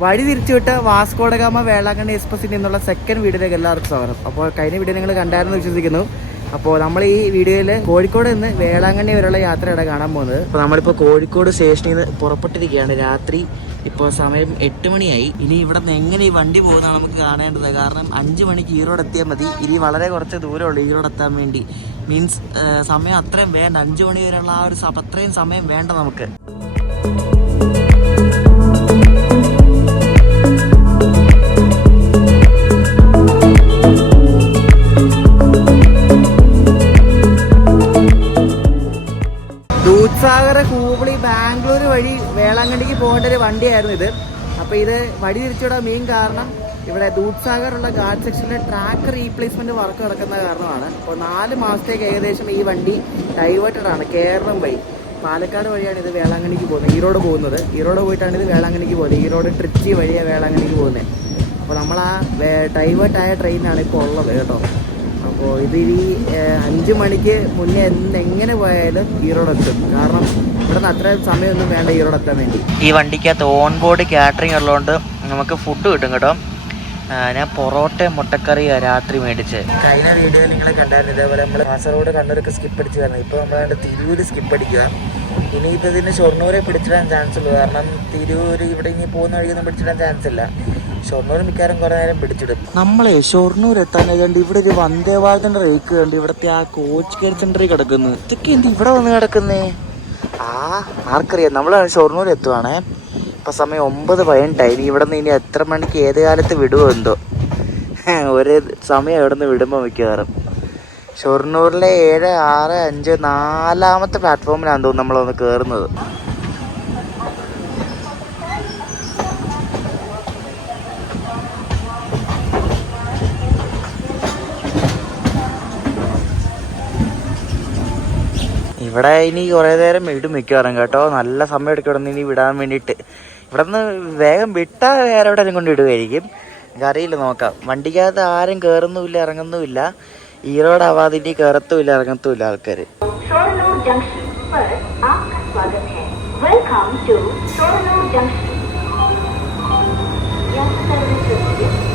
വഴി തിരിച്ചുവിട്ട് വാസ്കോഡഗാമ വേളാങ്കണ്ണി എക്സ്പ്രസിന്റെ എന്നുള്ള സെക്കൻഡ് വീഡിയോയിലേക്ക് എല്ലാവർക്കും സ്വാഗതം. അപ്പോൾ കഴിഞ്ഞ വീഡിയോ നിങ്ങൾ കണ്ടായിരുന്നു വിശ്വസിക്കുന്നു. അപ്പോൾ നമ്മൾ ഈ വീഡിയോയിൽ കോഴിക്കോട് നിന്ന് വേളാങ്കണ്ണി വരെയുള്ള യാത്രയാണ് കാണാൻ പോകുന്നത്. അപ്പോൾ നമ്മളിപ്പോൾ കോഴിക്കോട് സ്റ്റേഷനിൽ നിന്ന് പുറപ്പെട്ടിരിക്കുകയാണ്. രാത്രി ഇപ്പോൾ സമയം എട്ട് മണിയായി. ഇനി ഇവിടെ നിന്ന് എങ്ങനെ ഈ വണ്ടി പോകുന്നതാണ് നമുക്ക് കാണേണ്ടത്? കാരണം അഞ്ച് മണിക്ക് ഈറോഡ് എത്തിയാൽ മതി. ഇനി വളരെ കുറച്ച് ദൂരമുള്ളൂ ഈറോഡ് എത്താൻ വേണ്ടി. മീൻസ് സമയം അത്രയും വേണ്ട. അഞ്ച് മണി വരെയുള്ള ആ ഒരു അത്രയും സമയം വേണ്ട നമുക്ക്. വഴി വേളാങ്കണ്ണിക്ക് പോകേണ്ട ഒരു വണ്ടിയായിരുന്നു ഇത്. അപ്പോൾ ഇത് വഴി തിരിച്ചുവിടാൻ മെയിൻ കാരണം ഇവിടെ ദൂത്സാഗറുള്ള ഗാർഡ് സെക്ഷനിലെ ട്രാക്ക് റീപ്ലേസ്മെന്റ് വർക്ക് നടക്കുന്ന കാരണമാണ്. അപ്പോൾ നാല് മാസത്തേക്ക് ഏകദേശം ഈ വണ്ടി ഡൈവേർട്ടഡ് ആണ് കേരളം വഴി. പാലക്കാട് വഴിയാണ് ഇത് വേളാങ്കണ്ണിക്ക് പോകുന്നത് ഈറോഡ് പോകുന്നത്. ഈറോഡ് പോയിട്ടാണ് ഇത് വേളാങ്കണ്ണിക്ക് പോകുന്നത്. ഈറോഡ് ട്രിച്ചി വഴിയാണ് വേളാങ്കണ്ണിക്ക് പോകുന്നത് അപ്പോൾ നമ്മൾ ആ ഡൈവേർട്ടായ ട്രെയിനാണ് ഇപ്പോൾ ഉള്ളത് കേട്ടോ. അപ്പോൾ ഇത് ഈ അഞ്ച് മണിക്ക് മുന്നേ എങ്ങനെ പോയാലും ഈറോഡ് എത്തും. കാരണം ഇവിടെ അത്രയും സമയമൊന്നും വേണ്ട ഈറോഡ് എത്താൻ വേണ്ടി. ഈ വണ്ടിക്കകത്ത് ഓൺ ബോർഡ് കാറ്ററിംഗ് ഉള്ളതുകൊണ്ട് നമുക്ക് ഫുഡ് കിട്ടും കേട്ടോ. ഞാൻ പൊറോട്ടയും മുട്ടക്കറിയാണ് രാത്രി മേടിച്ച്. കഴിഞ്ഞ വീഡിയോയിൽ നിങ്ങൾ കണ്ടായിരുന്നു ഇതേപോലെ നമ്മൾ കാസർഗോഡ് കണ്ണൂരൊക്കെ സ്കിപ്പ് അടിച്ച് തരണം ഇപ്പോൾ നമ്മളാണ്ട് തിരൂര് സ്കിപ്പ് അടിക്കുക. ഇനിയിപ്പോൾ ഇതിന് ഷൊർണൂരെ പിടിച്ചിടാൻ ചാൻസ് ഉള്ളൂ. കാരണം തിരൂര് ഇവിടെ ഇനി പോകുന്ന വഴിയൊന്നും പിടിച്ചിടാൻ ചാൻസ് ഇല്ല. ഷൊർണൂർ മിക്കവാറും കുറേ നേരം പിടിച്ചിടും. നമ്മളെ ഷൊർണൂർ എത്താൻ കണ്ട് ഇവിടെ ഒരു വന്ദേ ഭാരതിന്റെ റേക്ക് കണ്ട് ഇവിടുത്തെ ആ കോച്ച് കെയർ സെന്ററിൽ കിടക്കുന്നു. ഇതൊക്കെ എന്ത് ഇവിടെ വന്ന് കിടക്കുന്നേ? ആ ആർക്കറിയാം. നമ്മൾ ഷൊർണൂർ എത്തുവാണേ. ഇപ്പം സമയം ഒമ്പത് പതിനെട്ടായി. ഇവിടെ നിന്ന് ഇനി എത്ര മണിക്ക് ഏത് കാലത്ത് വിടുമോ എന്തോ. ഒരേ സമയം ഇവിടെ നിന്ന് വിടുമ്പോൾ മിക്കവാറും. ഷൊർണൂരിലെ ഏഴ് ആറ് അഞ്ച് നാലാമത്തെ പ്ലാറ്റ്ഫോമിലാണ് തോന്നുന്നു നമ്മളൊന്ന് കയറുന്നത് ഇവിടെ ഇനി കുറേ നേരം വിടും മിക്കവാറും കേട്ടോ. നല്ല സമയം എടുക്കും ഇനി വിടാൻ വേണ്ടിയിട്ട്. ഇവിടെ നിന്ന് വേഗം വിട്ടാൽ വേറെ എവിടെ കൊണ്ട് വിടുമായിരിക്കും അറിയില്ല നോക്കാം. വണ്ടിക്കകത്ത് ആരും കയറുന്നുമില്ല ഇറങ്ങുന്നുമില്ല. ഈ റോഡ് ആവാതെ ഇനി കയറത്തുമില്ല ഇറങ്ങത്തുമില്ല ആൾക്കാർ വെൽക്കം ടു സർവീസ്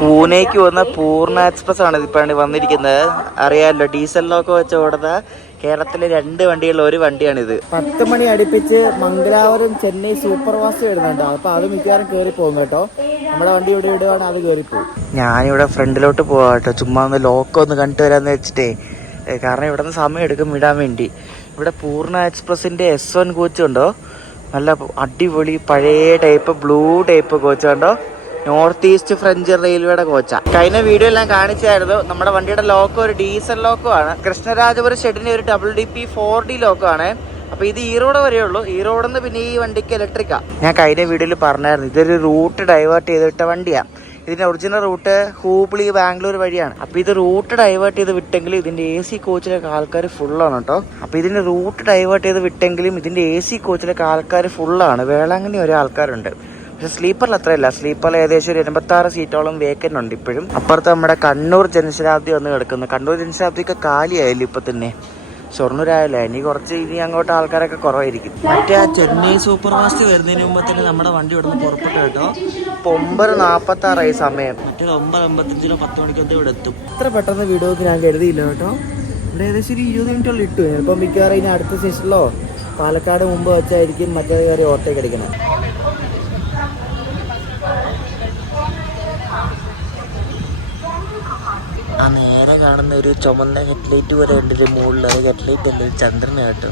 പൂനെക്ക് വന്ന പൂർണ എക്സ്പ്രസ് ആണ് ഇപ്പോഴാണ് വന്നിരിക്കുന്നത്. അറിയാമല്ലോ ഡീസലിലൊക്കെ വെച്ച ഓടുന്ന കേരളത്തിലെ രണ്ട് വണ്ടികളിൽ ഒരു വണ്ടിയാണിത് പത്ത് മണി അടുപ്പിച്ച് മംഗലാപുരം ചെന്നൈ സൂപ്പർ ഫാസ്റ്റ് വരുന്നുണ്ട്. അപ്പൊ അത് മിക്കവാറും കയറി പോകും കേട്ടോ. നമ്മുടെ വണ്ടി ഇവിടെ ഇടുവാണ് അത് കയറി പോകും. ഞാനിവിടെ ഫ്രണ്ടിലോട്ട് പോവാ കേട്ടോ. ചുമ്മാ ഒന്ന് ലോക്ക് ഒന്ന് കണ്ടു വരാന്ന് വെച്ചിട്ടേ. കാരണം ഇവിടെ നിന്ന് സമയം എടുക്കും വിടാൻ വേണ്ടി. ഇവിടെ പൂർണ എക്സ്പ്രസിന്റെ എസ് വൺ കോച്ചുണ്ടോ നല്ല അടിപൊളി പഴയ ടൈപ്പ് ബ്ലൂ ടൈപ്പ് കോച്ച് കണ്ടോ നോർത്ത് ഈസ്റ്റ് ഫ്രഞ്ച് റെയിൽവേയുടെ കോച്ചാ. കഴിഞ്ഞ വീഡിയോ എല്ലാം കാണിച്ചായിരുന്നു നമ്മുടെ വണ്ടിയുടെ ലോക്കോ ഒരു ഡീസൽ ലോക്കോ ആണ്. കൃഷ്ണരാജപുരം ഷെഡിന് ഒരു double D P four D loco ആണ്. അപ്പൊ ഇത് ഈറോഡ് വരെ ഉള്ളൂ. ഈറോഡിൽ നിന്ന് പിന്നെ ഈ വണ്ടിക്ക് ഇലക്ട്രിക്കാ ഞാൻ കഴിഞ്ഞ വീഡിയോയിൽ പറഞ്ഞായിരുന്നു ഇതൊരു റൂട്ട് ഡൈവേർട്ട് ചെയ്തിട്ട വണ്ടിയാ. ഇതിന്റെ ഒറിജിനൽ റൂട്ട് ഹൂബ്ലി ബാംഗ്ലൂർ വഴിയാണ്. അപ്പൊ ഇത് റൂട്ട് ഡൈവേർട്ട് ചെയ്ത് വിട്ടെങ്കിൽ ഇതിന്റെ എ സി കോച്ചിലൊക്കെ ആൾക്കാർ ഫുള്ളാണ് കേട്ടോ അപ്പൊ ഇതിന്റെ റൂട്ട് ഡൈവേർട്ട് ചെയ്ത് വിട്ടെങ്കിലും ഇതിന്റെ എ സി കോച്ചിലൊക്കെ ആൾക്കാർ ഫുള്ളാണ് വേളാങ്കണ്ണി ഒരേ ആൾക്കാരുണ്ട് പക്ഷെ സ്ലീപ്പറിൽ അത്രയല്ല. സ്ലീപ്പറിൽ ഏകദേശം ഒരു എൺപത്തി ആറ് സീറ്റോളം വേക്കന്റ് ഉണ്ട് ഇപ്പോഴും. അപ്പുറത്ത് നമ്മുടെ കണ്ണൂർ ജനശതാബ്ദി വന്ന് കിടക്കുന്നു. കണ്ണൂർ ജനശതാബ്ദിയൊക്കെ കാലിയായല്ലോ ഇപ്പം തന്നെ. സ്വർണൂരായാലേ ഇനി കുറച്ച് ഇനി അങ്ങോട്ട് ആൾക്കാരൊക്കെ കുറവായിരിക്കും. മറ്റേ ആ ചെന്നൈ സൂപ്പർ ഫാസ്റ്റ് വരുന്നതിന് മുമ്പ് തന്നെ നമ്മുടെ വണ്ടി ഇവിടെ നിന്ന് പുറപ്പെട്ടു കേട്ടോ. ഇപ്പൊ ഒമ്പത് നാപ്പത്തി ആറായി സമയം. മറ്റേ ഒമ്പത് അമ്പത്തഞ്ചിനോ പത്ത് മണിക്കോ ഇവിടെ എത്തും. ഇത്ര പെട്ടെന്ന് വീഡിയോക്ക് ഞാൻ കരുതിയില്ല കേട്ടോ. ഇവിടെ ഏകദേശം ഒരു ഇരുപത് മിനിറ്റുള്ള ഇട്ടു. ചിലപ്പോൾ മിക്കവാറും ഇനി അടുത്ത സ്റ്റേഷനിലോ പാലക്കാട് മുമ്പ് വെച്ചായിരിക്കും മറ്റേ കയറി ഓട്ടോയ്ക്ക് അടിക്കണം ആ നേരെ കാണുന്ന ഒരു ചുമന്ന ഹെഡ്ലൈറ്റ് പോലെ ഉണ്ട് മുകളിൽ അത് ഹെഡ്ലൈറ്റ് അല്ല ഒരു ചന്ദ്രന് കേട്ടോ.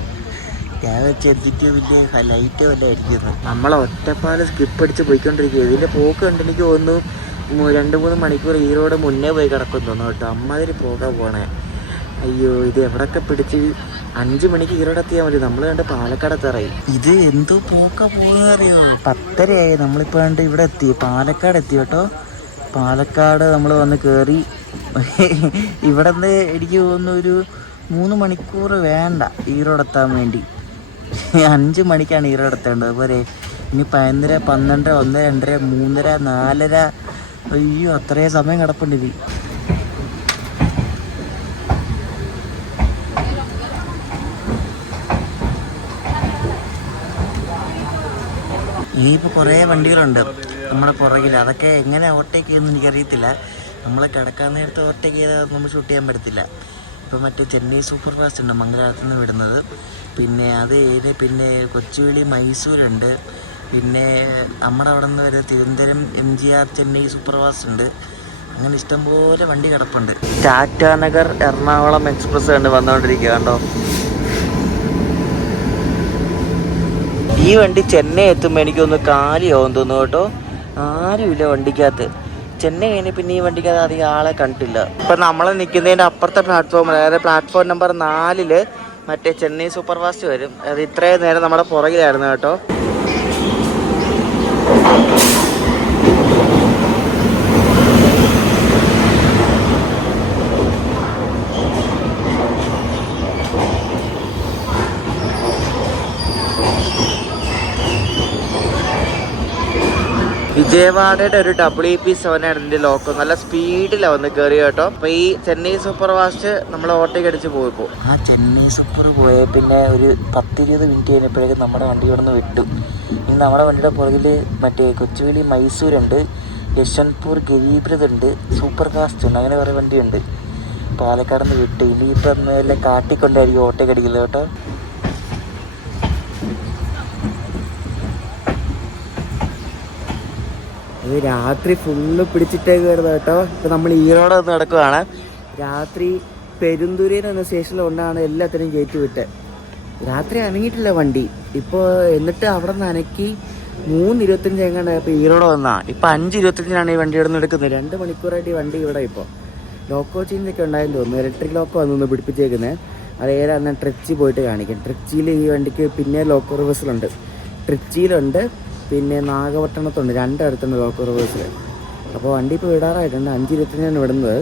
ഞാൻ വെച്ച് എന്തിട്ട് വലിയ ലൈറ്റ് വല്ല ആയിരിക്കുന്നു. നമ്മളെ ഒറ്റപ്പാലം സ്കിപ്പ് അടിച്ച് പോയിക്കൊണ്ടിരിക്കുക ഇതിന്റെ പോക്ക് കണ്ട് എനിക്ക് തോന്നുന്നു രണ്ട് മൂന്ന് മണിക്കൂർ ഈ റോഡ് മുന്നേ പോയി കിടക്കും തോന്നുന്നു കേട്ടോ. അമ്മാതിരി പോകാൻ പോണേ. അയ്യോ ഇത് എവിടൊക്കെ പിടിച്ച് അഞ്ചു മണിക്ക് ഈറോഡ് എത്തിയാൽ മതി. നമ്മൾ കണ്ട് പാലക്കാട് എത്തറായി ഇത് എന്തോ പോക്ക പോകുന്നറിയോ പത്തരയായി. നമ്മളിപ്പോ കണ്ട് ഇവിടെ എത്തി. പാലക്കാട് എത്തി കേട്ടോ. പാലക്കാട് നമ്മൾ വന്ന് കയറി ഇവിടെ നിന്ന് എനിക്ക് തോന്നുന്നു ഒരു മൂന്ന് മണിക്കൂർ വേണ്ട ഈറോഡ് എത്താൻ വേണ്ടി. അഞ്ച് മണിക്കാണ് ഈറോഡ് എത്തേണ്ടത് അതുപോലെ ഇനി പതിനൊന്നര പന്ത്രണ്ടര ഒന്ന് രണ്ടര മൂന്നര നാലര. അയ്യോ അത്രയും സമയം കിടപ്പുണ്ട് ഇത് ഇനിയിപ്പോൾ കുറേ വണ്ടികളുണ്ട് നമ്മുടെ പുറകിൽ അതൊക്കെ എങ്ങനെ ഓവർടേക്ക് ചെയ്യുമെന്ന് എനിക്കറിയത്തില്ല. നമ്മൾ കിടക്കാൻ നേരത്ത് ഓവർടേക്ക് ചെയ്താൽ നമ്മൾ ഷൂട്ട് ചെയ്യാൻ പറ്റത്തില്ല. ഇപ്പം മറ്റേ ചെന്നൈ സൂപ്പർ ഫാസ്റ്റ് ഉണ്ട് മംഗലാപുരത്ത് നിന്ന് വിടുന്നത്. പിന്നെ അത് കഴിഞ്ഞ് പിന്നെ കൊച്ചുവേളി മൈസൂരുണ്ട്. പിന്നെ നമ്മുടെ അവിടെ നിന്ന് വരുന്ന Thiruvananthapuram M G R Chennai super fast ഉണ്ട്. അങ്ങനെ ഇഷ്ടംപോലെ വണ്ടി കിടപ്പുണ്ട്. ടാറ്റാനഗർ എറണാകുളം എക്സ്പ്രസ് ഉണ്ട് വന്നുകൊണ്ടിരിക്കുക കണ്ടോ? ഈ വണ്ടി ചെന്നൈ എത്തുമ്പോൾ എനിക്കൊന്ന് കാലിയാവും തോന്നുന്നു കേട്ടോ. ആരുമില്ല വണ്ടിക്കകത്ത്. ചെന്നൈ കഴിഞ്ഞ് പിന്നെ ഈ വണ്ടിക്ക് അത് അധികം ആളെ കണ്ടില്ല ഇപ്പം നമ്മൾ നിൽക്കുന്നതിന്റെ അപ്പുറത്തെ പ്ലാറ്റ്ഫോം അതായത് പ്ലാറ്റ്ഫോം നമ്പർ നാലിൽ മറ്റേ ചെന്നൈ സൂപ്പർ ഫാസ്റ്റ് വരും. അത് ഇത്രയും നേരം നമ്മുടെ പുറകിലായിരുന്നു കേട്ടോ. വിജയവാഡയുടെ ഒരു ഡബ്ല്യു പി സെവൻ ഇതിന്റെ ലോക്ക് നല്ല സ്പീഡിലാണ് വന്ന് കയറി കേട്ടോ. അപ്പൊ ഈ ചെന്നൈ സൂപ്പർ ഫാസ്റ്റ് നമ്മൾ ഓട്ടോയ്ക്ക് അടിച്ച് പോയിപ്പോ. ആ ചെന്നൈ സൂപ്പർ പോയ പിന്നെ ഒരു പത്തിരുപത് മിനിറ്റ് കഴിഞ്ഞപ്പോഴേക്കും നമ്മുടെ വണ്ടി ഇവിടെ നിന്ന് വിട്ടു. ഇനി നമ്മുടെ വണ്ടിയുടെ പുറകിൽ മറ്റേ കൊച്ചുവേലി മൈസൂരുണ്ട് യശ്വന്ത്പൂർ ഗരീബ്രത് ഉണ്ട് സൂപ്പർ ഫാസ്റ്റ് ഉണ്ട് അങ്ങനെ കുറേ വണ്ടിയുണ്ട്. പാലക്കാട് നിന്ന് വിട്ടു. ഇനിയിപ്പം എല്ലാം കാട്ടിക്കൊണ്ടായിരിക്കും ഓട്ടോയ്ക്ക് അടിക്കുന്നത് കേട്ടോ. ഇത് രാത്രി ഫുള്ള് പിടിച്ചിട്ടേക്ക് വരുന്നത് കേട്ടോ. ഇപ്പൊ നമ്മൾ ഈരോടെ വന്ന് നടക്കുവാണ്. രാത്രി പെരുന്തുരയിൽ എന്ന സ്റ്റേഷനിൽ കൊണ്ടാണ് എല്ലാത്തിനും കയറ്റി വിട്ട്. രാത്രി അനങ്ങിയിട്ടില്ല വണ്ടി. ഇപ്പോൾ എന്നിട്ട് അവിടെ നിന്ന് അനക്കി മൂന്ന് ഇരുപത്തഞ്ച് എങ്ങാണ്ട് ഈറോടെ വന്നാ. ഇപ്പം അഞ്ച് ഇരുപത്തഞ്ചിനാണ് ഈ വണ്ടി ഇവിടെ നിന്ന് എടുക്കുന്നത്. രണ്ട് മണിക്കൂറായിട്ട് ഈ വണ്ടി ഇവിടെ ഇപ്പോൾ ലോക്കോ ചേഞ്ച് ഒക്കെ ഉണ്ടായെന്ന് തോന്നുന്നു. ഇലക്ട്രിക് ലോക്കോ വന്നു പിടിപ്പിച്ചേക്കുന്നത് അത് അന്ന് ട്രിച്ചി പോയിട്ട് കാണിക്കും. ട്രിച്ചിയിൽ ഈ വണ്ടിക്ക് പിന്നെ ലോക്കോ റിവേഴ്സലുണ്ട് ട്രിച്ചിയിലുണ്ട് പിന്നെ നാഗപട്ടണത്തുണ്ട് രണ്ടിടത്തുണ്ട് ലോക്കർ റിവേഴ്സിൽ അപ്പോൾ വണ്ടി ഇപ്പോൾ വിടാറായിട്ടുണ്ട്. അഞ്ച് ഇരുപത്തിനാണ് വിടുന്നത്.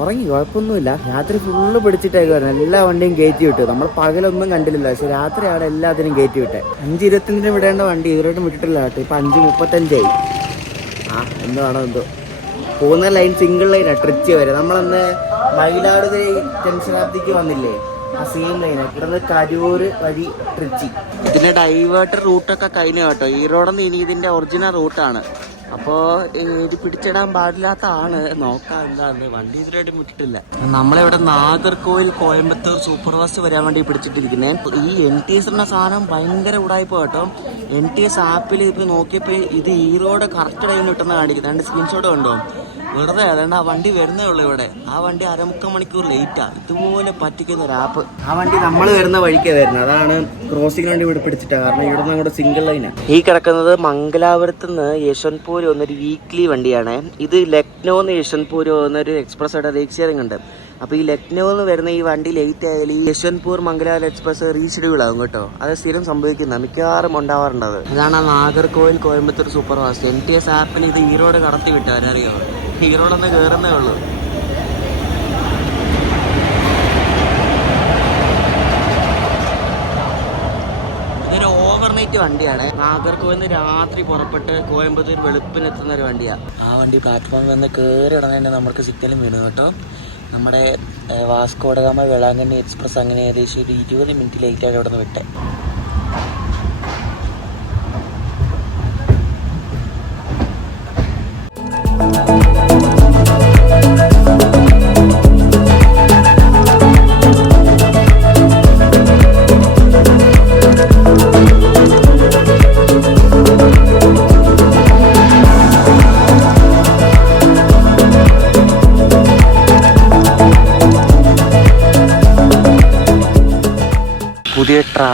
ഉറങ്ങി കുഴപ്പമൊന്നുമില്ല. രാത്രി ഫുള്ള് പിടിച്ചിട്ടേക്കുവായിരുന്നു എല്ലാ വണ്ടിയും കയറ്റി വിട്ടു. നമ്മൾ പകലൊന്നും കണ്ടില്ല പക്ഷെ അവിടെ എല്ലാത്തിനും കയറ്റി വിട്ടെ. അഞ്ച് ഇരുപത്തഞ്ചിന് വിടേണ്ട വണ്ടി ഇതുവരെയായിട്ടും വിട്ടിട്ടില്ല കേട്ടോ. ഇപ്പം അഞ്ച് മുപ്പത്തഞ്ചായി. ആ എന്താണോ എന്തോ. പോകുന്ന ലൈൻ സിംഗിൾ ലൈനാണ് ട്രിച്ച് വരെ. നമ്മളന്ന് മയിലാടുതുറ ടെൻഷനാർത്തിക്ക് വന്നില്ലേ? വഴി ഇതിന്റെ ഡൈവേർട്ടർ റൂട്ടൊക്കെ കഴിഞ്ഞു കേട്ടോ. ഈ റോഡെന്ന് ഇനി ഇതിന്റെ ഒറിജിനൽ റൂട്ടാണ്. അപ്പോൾ ഇത് പിടിച്ചിടാൻ പാടില്ലാത്ത ആണ് നോക്കാം എന്താണ് വണ്ടി ഇതിലായിട്ട് വിട്ടിട്ടില്ല നമ്മളിവിടെ നാഗർകോവിൽ കോയമ്പത്തൂർ സൂപ്പർ ഫാസ്റ്റ് വരാൻ വേണ്ടി പിടിച്ചിട്ടിരിക്കുന്നത് ഈ എൻ ടി എസ് എന്ന സാധനം ഭയങ്കര ഉടായ്പ കേട്ടോ. എൻ ടി എസ് ആപ്പിൽ ഇപ്പൊ നോക്കിയപ്പോൾ ഇത് ഈ റോഡ് കറക്റ്റ് ടൈമിൽ കിട്ടുന്ന കാണിക്കുന്നത് രണ്ട് സ്ക്രീൻഷോട്ട് കണ്ടോ? വെറുതെ അതുകൊണ്ട് ആ വണ്ടി വരുന്നേ ഉള്ളൂ ഇവിടെ. ആ വണ്ടി അരമുക്കാൽ മണിക്കൂർ ലേറ്റാ ഇതുപോലെ പറ്റിക്കുന്ന ഒരു ആപ്പ് ആ വണ്ടി നമ്മൾ വരുന്ന വഴിക്കേ വരുന്നത്. അതാണ് ക്രോസിംഗ് വണ്ടി ഇവിടെ പിടിച്ചിട്ടാ. കാരണം ഇവിടെ നിന്ന് അങ്ങോട്ട് സിംഗിൾ ലൈനാണ് ഈ കിടക്കുന്നത് മംഗലാപുരത്ത് നിന്ന് യശ്വന്ത്പൂര് വന്നൊരു വീക്ക്ലി വണ്ടിയാണ്. ഇത് ലക്നൗന്ന് യശ്വന്ത്പൂര് വന്നൊരു എക്സ്പ്രസ് ആയിട്ട് റീക്സിയറിംഗ് ഉണ്ട്. അപ്പോൾ ഈ ലക്നൗ എന്ന് വരുന്ന ഈ വണ്ടി ലേറ്റ് ആയാൽ ഈ യശ്വന്ത്പൂർ മംഗലാപുരം എക്സ്പ്രസ് റീഷെഡ്യൂൾ ആകും കേട്ടോ. അത് സ്ഥിരം സംഭവിക്കുന്ന മിക്കവാറും ഉണ്ടാവാറുണ്ടത്. ഇതാണ് Nagercoil Coimbatore super fast N T S ആപ്പിന് ഇത് ഈറോഡ് കടത്തി വിട്ടു ആരറിയോ? ഈറോഡൊന്ന് കയറുന്നേ ഉള്ളൂ. ഇതൊരു ഓവർനൈറ്റ് വണ്ടിയാണ്. നാഗർകോവിൽ രാത്രി പുറപ്പെട്ട് കോയമ്പത്തൂർ വെളുപ്പിനെത്തുന്ന ഒരു വണ്ടിയാണ് ആ വണ്ടി പ്ലാറ്റ്ഫോമിൽ വന്ന് കയറി ഇടന്നതിന്റെ നമുക്ക് സിഗ്നലും വീണു കേട്ടോ. നമ്മുടെ വാസ്കോഡഗാമ വേളാങ്കണ്ണി എക്സ്പ്രസ് അങ്ങനെ ഏകദേശം ഒരു ഇരുപത് മിനിറ്റ് ലേറ്റായിട്ട് ഇവിടെ നിന്ന് വിട്ടെ. പുതിയ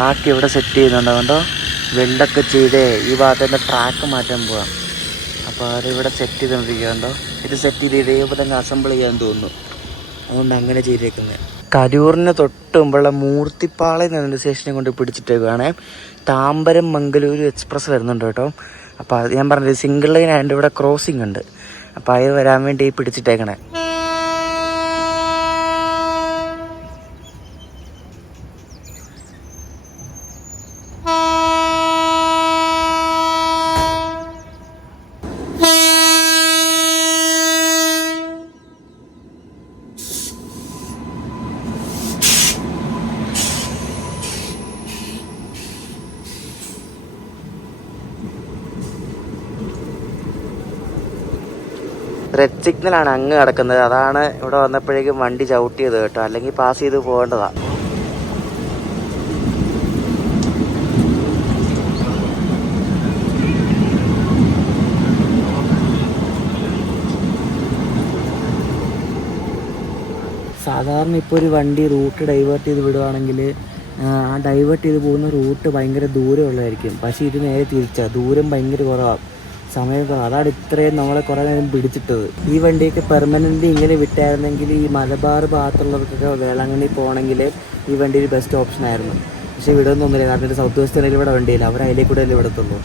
ട്രാക്ക് ഇവിടെ സെറ്റ് ചെയ്യുന്നുണ്ട്. അതുകൊണ്ടോ വെള്ളമൊക്കെ ചെയ്തേ ഈ ഭാഗത്തിന്റെ ട്രാക്ക് മാറ്റാൻ പോവാം. അപ്പോൾ അതിവിടെ സെറ്റ് ചെയ്തുകൊണ്ടിരിക്കുന്നുണ്ടോ ഇത് സെറ്റ് ചെയ്ത് ഇതേപോലെ തന്നെ അസംബിൾ ചെയ്യാൻ തോന്നുന്നു. അതുകൊണ്ട് അങ്ങനെ ചെയ്തേക്കുന്നത് കരൂറിന് തൊട്ട് മുമ്പുള്ള മൂർത്തിപ്പാളയം എന്ന സ്റ്റേഷനെ കൊണ്ട് പിടിച്ചിട്ടേക്കുവാണേ. താമ്പരം മംഗലൂരു എക്സ്പ്രസ് വരുന്നുണ്ട് കേട്ടോ. അപ്പോൾ അത് ഞാൻ പറഞ്ഞത് സിംഗിൾ ലൈൻ ആയതുകൊണ്ട് ഇവിടെ ക്രോസിംഗ് ഉണ്ട്. അപ്പോൾ അത് വരാൻ വേണ്ടി പിടിച്ചിട്ടേക്കണേ. റെഡ് ആണ് അങ്ങ് കിടക്കുന്നത്. അതാണ് ഇവിടെ വന്നപ്പോഴേക്കും വണ്ടി ചവിട്ടിയത് കേട്ടോ. അല്ലെങ്കിൽ പാസ് ചെയ്ത് പോകേണ്ടതാ. സാധാരണ ഇപ്പോൾ ഒരു വണ്ടി റൂട്ട് ഡൈവേർട്ട് ചെയ്ത് വിടുവാണെങ്കിൽ ആ ഡൈവേർട്ട് ചെയ്ത് പോകുന്ന റൂട്ട് ഭയങ്കര ദൂരമുള്ളതായിരിക്കും. പക്ഷേ ഇത് നേരെ തിരിച്ചാൽ ദൂരം ഭയങ്കര കുറവാണ് സമയം അതാണ് ഇത്രയും നമ്മളെ കുറേ നേരം പിടിച്ചിട്ടത്. ഈ വണ്ടിയൊക്കെ പെർമനന്റ് ഇങ്ങനെ വിട്ടായിരുന്നെങ്കിൽ ഈ മലബാർ ഭാഗത്തുള്ളവർക്കൊക്കെ വേളാങ്കണ്ണി പോകണമെങ്കിൽ ഈ വണ്ടി ഒരു ബെസ്റ്റ് ഓപ്ഷൻ ആയിരുന്നു. പക്ഷേ ഇവിടെ ഒന്നുമില്ല. കാരണം ഒരു സൗത്ത് വെസ്റ്റ് ഇവിടെ വണ്ടിയില്ല. അവർ അതിലേക്ക് കൂടെ അല്ലേ ഇവിടെത്തുള്ളൂ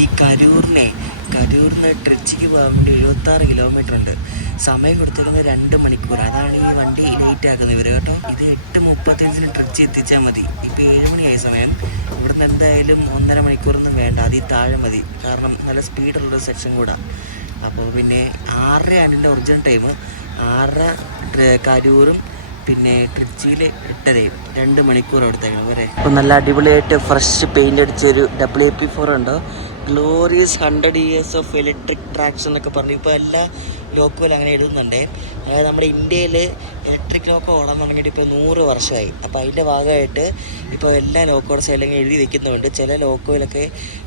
ഈ കരൂറിനെ കരൂറിന് ട്രിച്ചിക്ക് പോകാൻ വേണ്ടി എഴുപത്തി ആറ് കിലോമീറ്റർ ഉണ്ട്. സമയം കൊടുത്തിരുന്നത് രണ്ട് മണിക്കൂർ അതാണ് ഈ വണ്ടി ലേറ്റ് ആക്കുന്നത് ഇവർ കേട്ടോ. ഇത് എട്ട് മുപ്പത്തഞ്ചിന് ട്രിച്ച് എത്തിച്ചാൽ മതി. ഇപ്പോൾ ഏഴ് മണിയായ സമയം. ഇവിടുന്ന് എന്തായാലും ഒന്നര മണിക്കൂറൊന്നും വേണ്ട. അതിൽ താഴെ മതി. കാരണം നല്ല സ്പീഡുള്ളൊരു സെക്ഷൻ കൂടാ. അപ്പോൾ പിന്നെ ആറരയാണ് എന്റെ ഒറിജിനൽ ടൈം ആറര കരൂറും പിന്നെ ട്രിച്ചിയിൽ എട്ടരയും. രണ്ട് മണിക്കൂർ അവിടുത്തെ വരെ അപ്പോൾ നല്ല അടിപൊളിയായിട്ട് ഫ്രഷ് പെയിന്റ് അടിച്ചൊരു ഡബ്ല്യു പി ഫോർ ഉണ്ട്. Glorious hundred years of electric tracks എന്നൊക്കെ പറഞ്ഞു. ഇപ്പോൾ എല്ലാ ലോക്കുകളും അങ്ങനെ എഴുതുന്നുണ്ട് അതായത് നമ്മുടെ ഇന്ത്യയിൽ ഇലക്ട്രിക് ലോക്ക് ഓടാൻ തുടങ്ങിയിട്ട് ഇപ്പോൾ നൂറ് വർഷമായി. അപ്പോൾ അതിന്റെ ഭാഗമായിട്ട് ഇപ്പോൾ എല്ലാ ലോക്കോയുടെ അല്ലെങ്കിൽ എഴുതി വെക്കുന്നുണ്ട്. ചില ലോക്കുകളൊക്കെ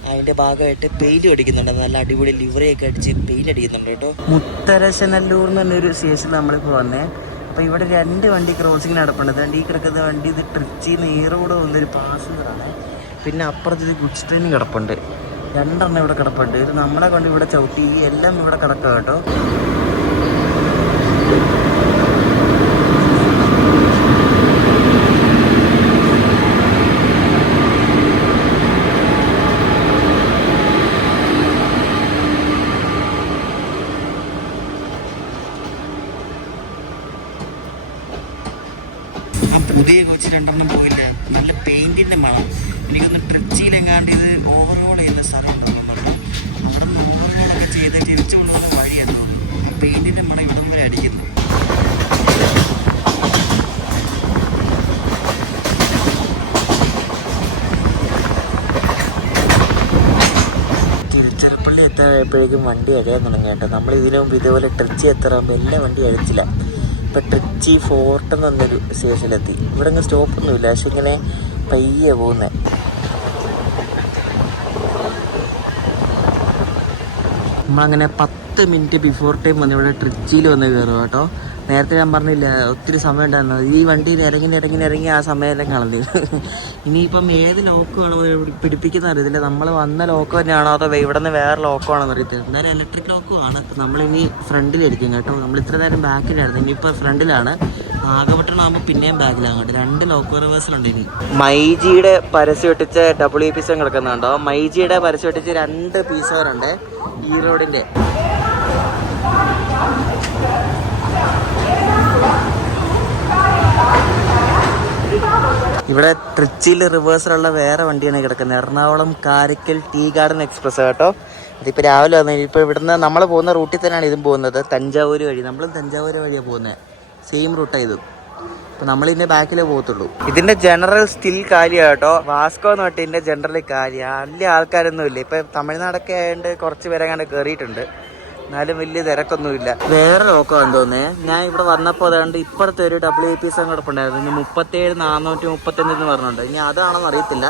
അതിന്റെ ഭാഗമായിട്ട് പെയിന്റ് അടിക്കുന്നുണ്ട്. നല്ല അടിപൊളി ലിവറിയൊക്കെ അടിച്ച് പെയിന്റ് അടിക്കുന്നുണ്ട് കേട്ടോ. മുത്തരശനല്ലൂർ എന്ന് പറഞ്ഞൊരു സ്റ്റേഷനിൽ നമ്മളിപ്പോൾ വന്നേ. അപ്പോൾ ഇവിടെ രണ്ട് വണ്ടി ക്രോസിങ്ങിന് നടപ്പുണ്ട്. അതുകൊണ്ട് ഈ കിടക്കുന്ന വണ്ടി ഇത് ട്രിച്ചിന്ന് ഈറോഡ് വന്നൊരു പാസഞ്ചറാണ് പിന്നെ അപ്പുറത്ത് ഇത് ഗുഡ്സ് ട്രെയിൻ കിടപ്പുണ്ട്. രണ്ടെണ്ണം ഇവിടെ കിടപ്പുണ്ട്. ഇത് നമ്മളെ കൊണ്ട് ഇവിടെ ചവിട്ടി എല്ലാം ഇവിടെ കിടക്കുക കേട്ടോ. പുതിയ കൊച്ചു രണ്ടെണ്ണം പോയില്ല? നല്ല പെയിന്റിന്റെ മണം. എനിക്കൊന്ന് ട്രിച്ചിയിലെങ്ങാണ്ട് ഇത് ഓവറോൾ ചെയ്യുന്ന സ്ഥലം ഉണ്ടെന്ന് പറഞ്ഞു അവിടെ നിന്ന് ഓവറോളൊക്കെ ചെയ്ത് തിരിച്ചു കൊണ്ടുവന്ന വഴിയാണ്? ആ പെയിന്റിന്റെ മണം ഇവിടം വരെ അടിക്കുന്നു. എത്താഴപ്പോഴേക്കും വണ്ടി അഴയാൻ തുടങ്ങി കേട്ടോ നമ്മൾ ഇതിനു മുമ്പ് ഇതേപോലെ ട്രിച്ചി എത്തറാകുമ്പോൾ എല്ലാ വണ്ടി അഴിച്ചില്ല. ഇപ്പം ട്രിച്ചി ഫോർട്ട് എന്നൊരു സ്റ്റേഷനിലെത്തി ഇവിടെ അങ്ങ് സ്റ്റോപ്പൊന്നുമില്ല പക്ഷെ ഇങ്ങനെ പയ്യെ പോകുന്നത് നമ്മളങ്ങനെ പത്ത് മിനിറ്റ് ബിഫോർ ടൈം വന്ന് ഇവിടെ ട്രിച്ചിയിൽ വന്ന് കയറുക കേട്ടോ. നേരത്തെ ഞാൻ പറഞ്ഞില്ല ഒത്തിരി സമയം ഉണ്ടായിരുന്നു ഈ വണ്ടിയിൽ ഇറങ്ങി ഇറങ്ങി ഇറങ്ങി ആ സമയമെല്ലാം കളഞ്ഞു. ഇനിയിപ്പം ഏത് ലോക്കാണ് പിടിപ്പിക്കുന്ന അറിയത്തില്ല. നമ്മൾ വന്ന ലോക്ക് തന്നെയാണോ അതോ ഇവിടെ നിന്ന് വേറെ ലോക്കാണോ അറിയത്തില്ല. എന്തായാലും ഇലക്ട്രിക് ലോക്കും ആണ്. നമ്മളിനി ഫ്രണ്ടിലിരിക്കും കേട്ടോ. നമ്മൾ ഇത്ര നേരം ബാക്കിലായിരുന്നു. ഇനിയിപ്പോൾ ഫ്രണ്ടിലാണ്. നാഗപട്ടണം ആകുമ്പോൾ പിന്നെയും ബാക്കിലാണ് കേട്ടോ. രണ്ട് ലോക്ക് റിവേഴ്സലുണ്ട് ഇനി. മൈജിയുടെ പരസ്യം ഒട്ടിച്ച ഡബ്ല്യു പീസും കിടക്കുന്നുണ്ടോ മൈജിയുടെ പരസ്യം ഒട്ടിച്ച് രണ്ട് പീസുകാരുണ്ട് ഈ ഇവിടെ ട്രിച്ചിയിൽ റിവേഴ്സിലുള്ള വേറെ വണ്ടിയാണ് കിടക്കുന്നത്. Ernakulam Karaikal tea garden express കേട്ടോ. അതിപ്പോൾ രാവിലെ വന്നു ഇപ്പോൾ ഇവിടുന്ന് നമ്മൾ പോകുന്ന റൂട്ടിൽ തന്നെയാണ് ഇതും പോകുന്നത്. തഞ്ചാവൂർ വഴി. നമ്മളും തഞ്ചാവൂർ വഴിയാണ് പോകുന്നത് സെയിം റൂട്ടാണ് ഇതും. അപ്പോൾ നമ്മൾ ഇതിന്റെ ബാക്കിലേ പോകത്തുള്ളൂ. ഇതിന്റെ ജനറൽ സ്റ്റിൽ കാലിയാണ് കേട്ടോ. വാസ്കോ എന്ന് പറഞ്ഞിട്ട് ഇതിന്റെ ജനറൽ കാലിയാണ് വലിയ ആൾക്കാരൊന്നും ഇല്ല ഇപ്പം തമിഴ്നാടൊക്കെ ആയതുകൊണ്ട് കുറച്ച് പേരെങ്ങാണ്ട് കയറിയിട്ടുണ്ട് എന്നാലും വലിയ തിരക്കൊന്നുമില്ല. വേറെ ലോക്കമാണെന്ന് തോന്നേ ഞാൻ ഇവിടെ വന്നപ്പോൾ അതുകൊണ്ട് ഇപ്പോഴത്തെ ഒരു ഡബ്ല്യു പി എസ് കിടപ്പുണ്ടായിരുന്നു ഇനി മുപ്പത്തേഴ് നാനൂറ്റി മുപ്പത്തഞ്ച് എന്ന് പറഞ്ഞിട്ടുണ്ട്. ഇനി അതാണെന്ന് അറിയത്തില്ല.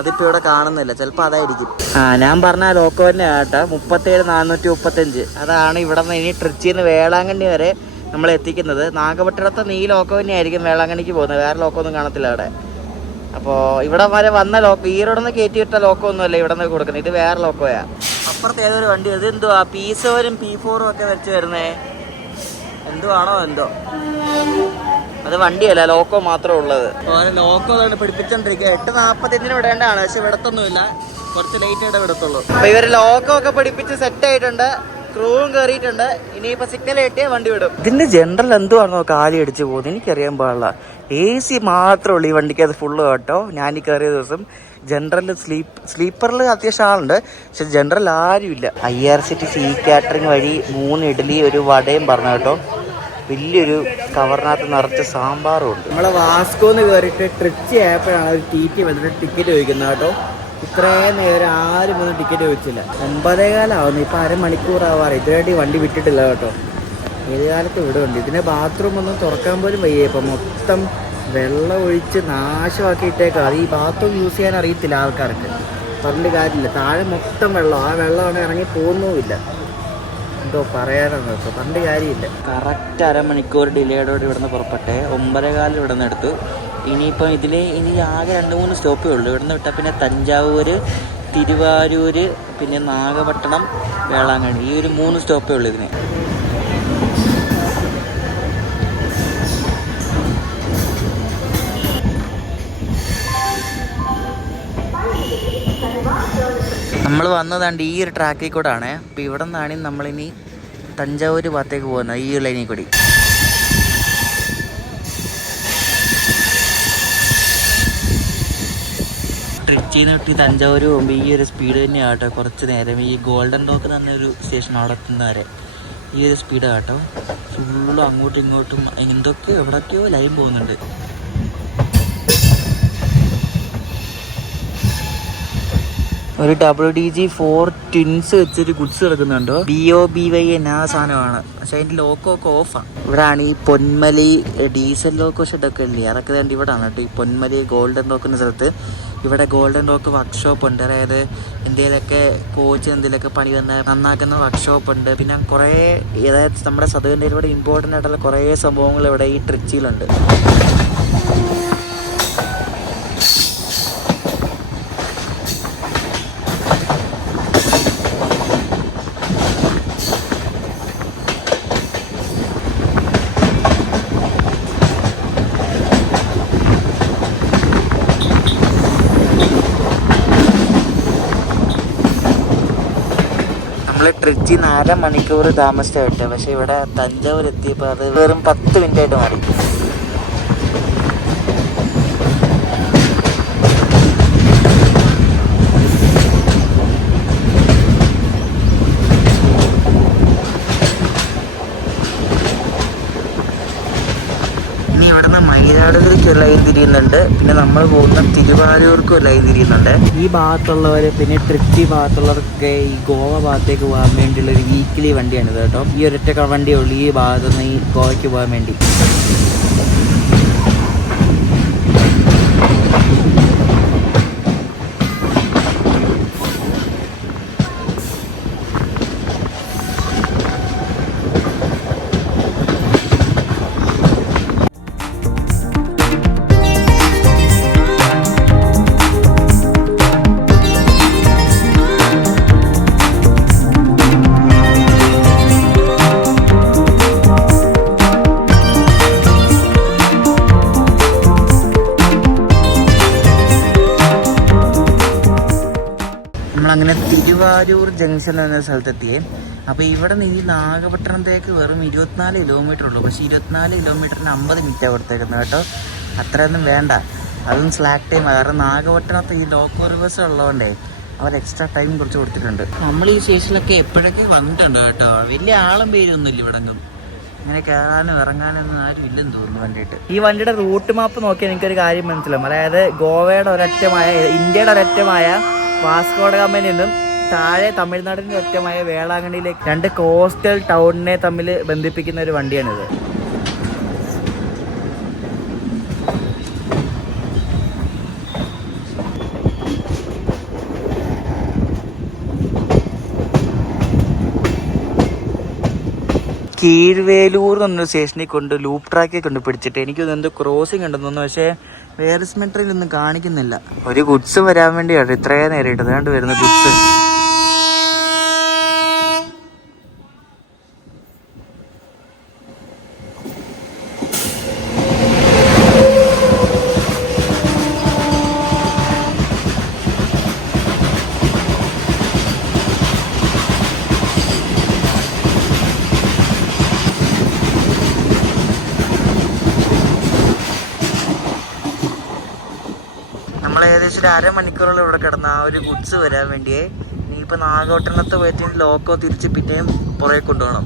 അതിപ്പോൾ ഇവിടെ കാണുന്നില്ല. ചിലപ്പോൾ അതായിരിക്കും. ആ ഞാൻ പറഞ്ഞ ലോക്കോ തന്നെ ആട്ടോ മുപ്പത്തേഴ് നാനൂറ്റി മുപ്പത്തഞ്ച്. അതാണ് ഇവിടെ നിന്ന് ഇനി ട്രിച്ചിയിൽ നിന്ന് വേളാങ്കണ്ണി വരെ നമ്മൾ എത്തിക്കുന്നത്. നാഗപട്ടണത്തെ നീ ലോക്കോ തന്നെ ആയിരിക്കും വേളാങ്കണ്ണിക്ക് പോകുന്നത്. വേറെ ലോക്കോ ഒന്നും കാണത്തില്ല അവിടെ. അപ്പോൾ ഇവിടെ വരെ വന്ന ലോക്കോ ഈ റോഡിൽ നിന്ന് കയറ്റി വിട്ട ലോക്കോ ഒന്നുമല്ല ഇവിടെ നിന്ന് കൊടുക്കുന്നത്. ഇത് വേറെ ലോക്കോയാ. അപ്പുറത്ത് ഏതൊരു വണ്ടി ഇത് എന്തുവാ പി സെവനും പി ഫോറും ഒക്കെ വെച്ച് വരുന്നേ. എന്തോ എന്തുവാണോ എന്തോ. അത് വണ്ടിയല്ല ലോക്കോ മാത്രമേ ഉള്ളത്. ലോക്കോ ആണ് പിടിപ്പിച്ചോണ്ടിരിക്കുക എട്ട് നാപ്പത്തഞ്ചിന് വിടേണ്ടതാണ് പക്ഷെ വിടത്തൊന്നുമില്ല. കുറച്ച് ലേറ്റ് ആയിട്ട് വിടത്തുള്ളൂ. അപ്പൊ ഇവർ ലോക്കോ ഒക്കെ പിടിപ്പിച്ച് സെറ്റ് ആയിട്ടുണ്ട്. ക്രൂവും കയറിയിട്ടുണ്ട് ഇനിയിപ്പോ സിഗ്നൽ കിട്ടിയ വണ്ടി വിടും. ഇതിന്റെ ജനറൽ എന്തുവാണോ കാലി അടിച്ചു പോകുന്നത് എനിക്കറിയാൻ പാടില്ല. എ സി മാത്രമേ ഉള്ളൂ ഈ വണ്ടിക്ക് അത് ഫുള്ള് കേട്ടോ. ഞാൻ ഈ കയറിയ ദിവസം ജനറൽ സ്ലീപ്പ് സ്ലീപ്പറിൽ അത്യാവശ്യം ആളുണ്ട്. പക്ഷെ ജനറൽ ആരുമില്ല. I R C T C catering വഴി മൂന്ന് ഇഡ്ഡലി ഒരു വടയും പറഞ്ഞു കേട്ടോ. വലിയൊരു കവറിനകത്ത് നിറച്ച് സാമ്പാറും ഉണ്ട് നമ്മളെ വാസ്കോന്ന് കയറിയിട്ട് ട്രിച്ചി ആയപ്പോഴാണ് ഒരു ടി ടി വന്നിട്ട് ടിക്കറ്റ് ചോദിക്കുന്നത് കേട്ടോ. ഇത്രയും നേരം ആരും ഒന്നും ടിക്കറ്റ് ചോദിച്ചില്ല. ഒമ്പതേ കാലാവുന്നു. ഇപ്പം അരമണിക്കൂറാവാറ് ഇതുവേണ്ടി വണ്ടി വിട്ടിട്ടില്ല കേട്ടോ. ഏത് കാലത്ത് ഇവിടെ ഉണ്ട് ഇതിന്റെ ബാത്റൂം ഒന്നും തുറക്കാൻ പോലും വയ്യ. ഇപ്പം മൊത്തം വെള്ളം ഒഴിച്ച് അത് ഈ ബാത്റൂം യൂസ് ചെയ്യാൻ അറിയത്തില്ല ആൾക്കാർക്ക്. പറഞ്ഞിട്ട് കാര്യമില്ല. താഴെ മൊത്തം വെള്ളം. ആ വെള്ളമാണ് ഇറങ്ങി പോകുന്നുമില്ല. എന്തോ പറയാനാണ് കേട്ടോ പണ്ട് കാര്യമില്ല. കറക്റ്റ് അരമണിക്കൂർ ഡിലേയോടെ ഇവിടുന്ന് പുറപ്പെട്ടെ. ഒമ്പതേ കാലിൽ ഇവിടുന്ന് എടുത്തു. ഇനിയിപ്പം ഇതിൽ ഇനി ആകെ രണ്ട് മൂന്ന് സ്റ്റോപ്പേ ഉള്ളൂ. ഇവിടുന്ന് വിട്ടാൽ പിന്നെ തഞ്ചാവൂർ തിരുവാരൂർ പിന്നെ നാഗപട്ടണം വേളാങ്കണ്ണി. ഈ ഒരു മൂന്ന് സ്റ്റോപ്പേ ഉള്ളൂ ഇതിന്. നമ്മൾ വന്നതാണ്ട് ഈ ഒരു ട്രാക്കിൽ കൂടെ ആണ് അപ്പോൾ ഇവിടെ നിന്നാണ് നമ്മളിനി തഞ്ചാവൂർ ഭാഗത്തേക്ക് പോകുന്നത് ഈ ലൈനിൽ കൂടി. ട്രിച്ചിന്ന് കിട്ടി തഞ്ചാവൂർ പോകുമ്പോൾ ഈ ഒരു സ്പീഡ് തന്നെയാണ് കേട്ടോ. കുറച്ച് നേരം. ഈ ഗോൾഡൻ ടോക്ക് തന്നെ ഒരു സ്റ്റേഷൻ അവിടെ എത്തുന്ന വരെ ഈ ഒരു സ്പീഡ് കേട്ടോ. ഫുള്ളും അങ്ങോട്ടും ഇങ്ങോട്ടും എന്തൊക്കെയോ എവിടൊക്കെയോ ലൈൻ പോകുന്നുണ്ട്. ഒരു W D G four twins വെച്ചൊരു ഗുഡ്സ് കിടക്കുന്നുണ്ടോ. ബി ഒ ബി വൈ എന്ന സാധനമാണ്. പക്ഷെ അതിന്റെ ലോക്കോ ഒക്കെ ഓഫാണ് ഇവിടെയാണ് ഈ പൊന്മലി ഡീസൽ ലോക്കോ ഷെഡൊക്കെ ഇല്ലേ? അതൊക്കെ വേണ്ടി ഇവിടെയാണ് കേട്ടോ ഈ പൊന്മലി ഗോൾഡൻ ലോക്കിന്റെ സ്ഥലത്ത്. ഇവിടെ ഗോൾഡൻ റോക്ക് വർക്ക്ഷോപ്പ് ഉണ്ട്. അതായത് എന്തെങ്കിലുമൊക്കെ കോച്ച് എന്തെങ്കിലുമൊക്കെ പണി വന്ന് നന്നാക്കുന്ന വർക്ക്ഷോപ്പ് ഉണ്ട്. പിന്നെ കുറേ അതായത് നമ്മുടെ സദുവിന്റെ ഇവിടെ ഇമ്പോർട്ടന്റ് ആയിട്ടുള്ള കുറേ സംഭവങ്ങൾ ഇവിടെ ഈ ട്രിച്ചിയിലുണ്ട് നമ്മൾ ട്രിച്ചിൽ നിന്ന് അര മണിക്കൂർ താമസിച്ചായിട്ട് പക്ഷെ ഇവിടെ തഞ്ചാവൂർ എത്തിയപ്പോൾ അത് വെറും പത്ത് മിനിറ്റ് ആയിട്ട് മാറി ഇനി ഇവിടുന്ന് മയിലാടുകൾക്ക് ലൈൻ തിരിയുന്നുണ്ട്. പിന്നെ നമ്മൾ പോകുന്ന തിരുവാരൂർക്ക് ലൈൻ തിരിയുന്നുണ്ട്. ഈ ഭാഗത്തുള്ളവർ പിന്നെ തൃപ്തി ഭാഗത്തുള്ളവർക്ക് ഈ ഗോവ ഭാഗത്തേക്ക് പോകാൻ വേണ്ടിയുള്ള ഒരു വീക്കിലി വണ്ടിയാണിത് കേട്ടോ. ഈ ഒരൊറ്റ വണ്ടിയുള്ളൂ ഈ ഭാഗത്തുനിന്ന് ഈ ഗോവയ്ക്ക് പോകാൻ വേണ്ടി. ജംഗ്ഷൻ എന്ന സ്ഥലത്തെത്തിയേ. അപ്പോൾ ഇവിടെ നിന്ന് ഈ നാഗപട്ടണത്തേക്ക് വെറും ഇരുപത്തിനാല് കിലോമീറ്റർ ഉള്ളൂ. പക്ഷേ ഇരുപത്തിനാല് കിലോമീറ്ററിന് അമ്പത് മിനിറ്റ് കൊടുത്തേക്കുന്നത് കേട്ടോ. അത്രയൊന്നും വേണ്ട. അതും സ്ലാക്ക് ടൈം കാരണം നാഗപട്ടണത്ത് ഈ ലോക്കോ റിവേഴ്സ് ഉള്ളതുകൊണ്ടേ അവർ എക്സ്ട്രാ ടൈം കുറച്ച് കൊടുത്തിട്ടുണ്ട്. നമ്മൾ ഈ സ്റ്റേഷനിലൊക്കെ എപ്പോഴൊക്കെ വന്നിട്ടുണ്ട് കേട്ടോ. വലിയ ആളും പേരൊന്നുമില്ല ഇവിടെ ഇങ്ങനെ കയറാനും ഇറങ്ങാനൊന്നും ആരും ഇല്ലെന്ന് തോന്നുന്നു വണ്ടിയിട്ട് ഈ വണ്ടിയുടെ റൂട്ട് മാപ്പ് നോക്കിയാൽ എനിക്കൊരു കാര്യം മനസ്സിലാവും. അതായത് ഗോവയുടെ ഒരറ്റമായ ഇന്ത്യയുടെ ഒരറ്റമായ വാസ്കോഡഗാമയിൽ നിന്നും താഴെ തമിഴ്നാടിന്റെ ഒറ്റമായ വേളാങ്കണ്ണിയിലേക്ക് രണ്ട് കോസ്റ്റൽ ടൗണിനെ തമ്മിൽ ബന്ധിപ്പിക്കുന്ന ഒരു വണ്ടിയാണിത്. കീഴ്വേലൂർ എന്നൊരു സ്റ്റേഷനിൽ കൊണ്ട് ലൂപ്പ് ട്രാക്കിൽ കൊണ്ട് പിടിച്ചിട്ട് എനിക്ക് എന്തോ ക്രോസിംഗ് ഉണ്ടെന്ന് തോന്നുന്നു. പക്ഷേ വേറെ ഒന്നും കാണിക്കുന്നില്ല. ഒരു ഗുഡ്സ് വരാൻ വേണ്ടിയാണ് ഇത്രയും നേരിട്ടത് കണ്ട് വരുന്ന ഗുഡ്സ് നമ്മൾ ഏകദേശം ഒരു അരമണിക്കൂറോളം ഇവിടെ കിടന്ന ആ ഒരു ഗുഡ്സ് വരാൻ വേണ്ടിയേ. ഇനിയിപ്പോൾ നാഗോട്ടണത്ത് പോയിട്ട് ലോക്കോ തിരിച്ച് പിന്നെയും പുറകെ കൊണ്ടുപോകണം.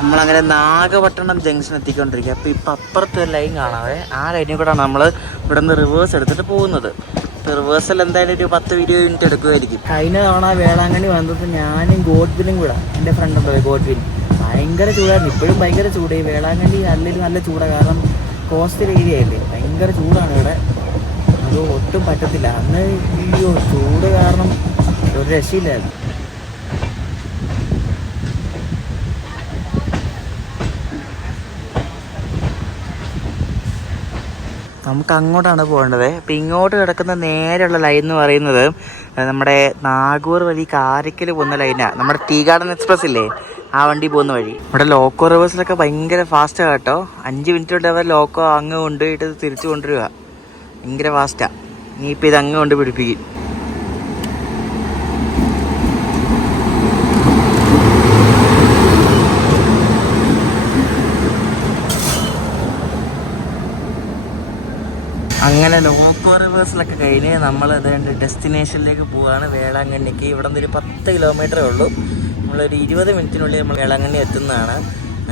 നമ്മളങ്ങനെ നാഗപട്ടണം ജംഗ്ഷൻ എത്തിക്കൊണ്ടിരിക്കുക. അപ്പോൾ ഇപ്പം അപ്പുറത്ത് ഒരു ലൈൻ കാണാവേ. ആ ലൈനിൽ കൂടെ നമ്മൾ ഇവിടെ നിന്ന് റിവേഴ്സ് എടുത്തിട്ട് പോകുന്നത്. റിവേഴ്സൽ എന്തായാലും ഒരു പത്ത് വീഡിയോ മിനിറ്റ് എടുക്കുമായിരിക്കും. കഴിഞ്ഞ തവണ വേളാങ്കണ്ണി വന്നപ്പോൾ ഞാനും ഗോഡ്വിനും കൂടെ എന്റെ ഫ്രണ്ട് ഉണ്ടല്ലോ ഗോഡ്വിൻ. ഭയങ്കര ചൂടായിരുന്നു. ഇപ്പോഴും ഭയങ്കര ചൂട്. ഈ വേളാങ്കണ്ണി അല്ലെങ്കിൽ നല്ല ചൂടാണ് കാരണം കോസ്റ്റൽ ഏരിയ അല്ലേ? ഭയങ്കര ചൂടാണ് ഇവിടെ. അത് ഒട്ടും പറ്റത്തില്ല. അന്ന് ഈ ചൂട് കാരണം ഒരു രക്ഷയില്ലായിരുന്നു. നമുക്ക് അങ്ങോട്ടാണ് പോകേണ്ടത്. അപ്പം ഇങ്ങോട്ട് കിടക്കുന്ന നേരെയുള്ള ലൈൻ എന്ന് പറയുന്നത് നമ്മുടെ നാഗൂർ വഴി കാരക്കൽ പോകുന്ന ലൈനാണ് നമ്മുടെ ടീ ഗാർഡൻ എക്സ്പ്രസ് ഇല്ലേ? ആ വണ്ടി പോകുന്ന വഴി. ഇവിടെ ലോക്കോ റിവേഴ്സിലൊക്കെ ഭയങ്കര ഫാസ്റ്റാണ് കേട്ടോ. അഞ്ച് മിനിറ്റ് കൊണ്ട് അവർ ലോക്കോ അങ്ങ് കൊണ്ടുപോയിട്ട് തിരിച്ചു കൊണ്ടുവരിക. ഭയങ്കര ഫാസ്റ്റാണ് ഇനിയിപ്പോൾ ഇത് അങ്ങ് കൊണ്ട് പിടിപ്പിക്കും. അങ്ങനെ ലോക്കോ റിവേഴ്സിലൊക്കെ കഴിഞ്ഞ് നമ്മൾ അതുകൊണ്ട് ഡെസ്റ്റിനേഷനിലേക്ക് പോവുകയാണ് വേളാങ്കണ്ണിക്ക്. ഇവിടെ നിന്ന് ഒരു പത്ത് കിലോമീറ്ററേ ഉള്ളൂ. നമ്മളൊരു ഇരുപത് മിനിറ്റിനുള്ളിൽ നമ്മൾ വേളാങ്കണ്ണി എത്തുന്നതാണ്.